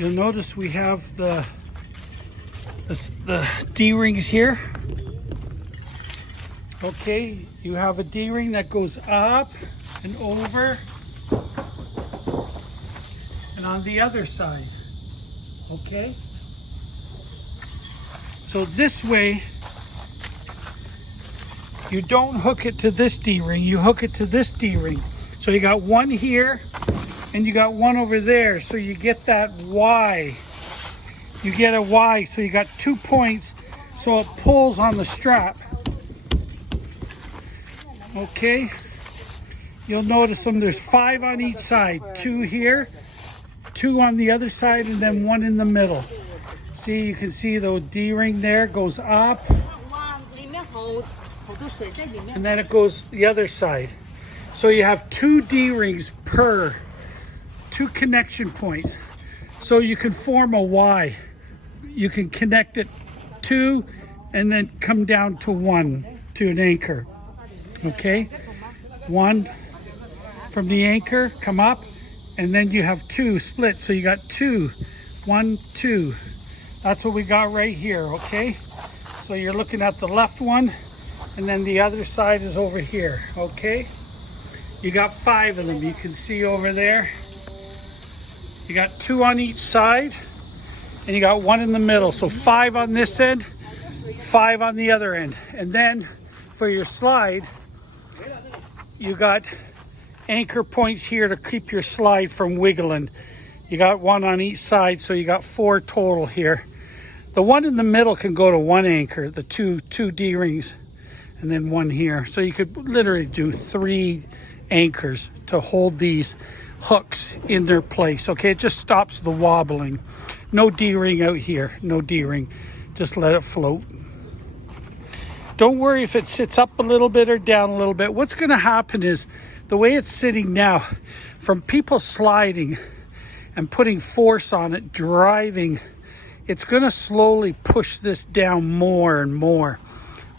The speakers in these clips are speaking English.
You'll notice we have the D-rings here. Okay, you have a D-ring that goes up and over and on the other side. Okay, so this way you don't hook it to this D-ring, you hook it to this D-ring. So you got one here and you got one over there, so you get that Y. You get a Y, so you got 2 points, so it pulls on the strap. Okay, you'll notice them, there's 5 on each side, 2 here, 2 on the other side, and then 1 in the middle. See, you can see the D-ring there goes up, and then it goes the other side. So you have 2 D-rings per 2 connection points. So you can form a Y. You can connect it 2 and then come down to 1 to an anchor. Okay, 1 from the anchor, come up, and then you have 2 split. So you got 2, 1, 2. That's what we got right here. Okay, so you're looking at the left one, and then the other side is over here. Okay, you got 5 of them. You can see over there. You got 2 on each side, and you got 1 in the middle. So 5 on this end, 5 on the other end. And then for your slide, you got anchor points here to keep your slide from wiggling. You got 1 on each side, so you got 4 total here. The one in the middle can go to 1 anchor, the two D-rings, and then 1 here. So you could literally do 3 anchors to hold these hooks in their place. Okay, it just stops the wobbling. No D-ring out here, no D-ring. Just let it float. Don't worry if it sits up a little bit or down a little bit. What's going to happen is the way it's sitting now, from people sliding and putting force on it, driving, it's going to slowly push this down more and more.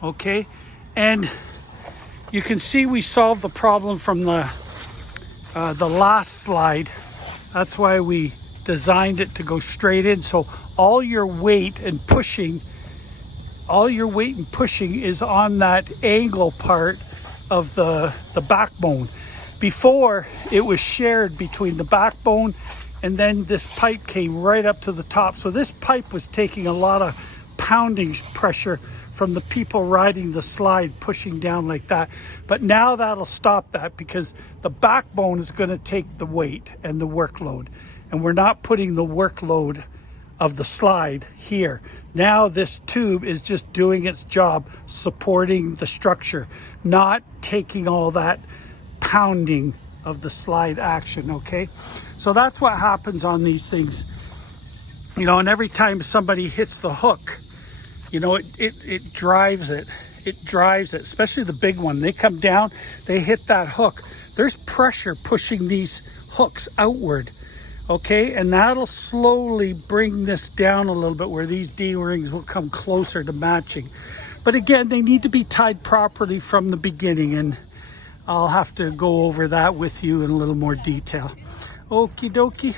Okay, and you can see we solved the problem from the last slide. That's why we designed it to go straight in. So all your weight and pushing is on that angle part of the backbone. Before, it was shared between the backbone, and then this pipe came right up to the top. So this pipe was taking a lot of pounding pressure from the people riding the slide, pushing down like that. But now that'll stop that, because the backbone is going to take the weight and the workload, and we're not putting the workload of the slide here. Now this tube is just doing its job, supporting the structure, not taking all that pounding of the slide action. Okay, so that's what happens on these things, you know. And every time somebody hits the hook, you know, it drives it, especially the big one. They come down, they hit that hook, there's pressure pushing these hooks outward. Okay, and that'll slowly bring this down a little bit, where these D-rings will come closer to matching. But again, they need to be tied properly from the beginning, and I'll have to go over that with you in a little more detail. Okie dokie.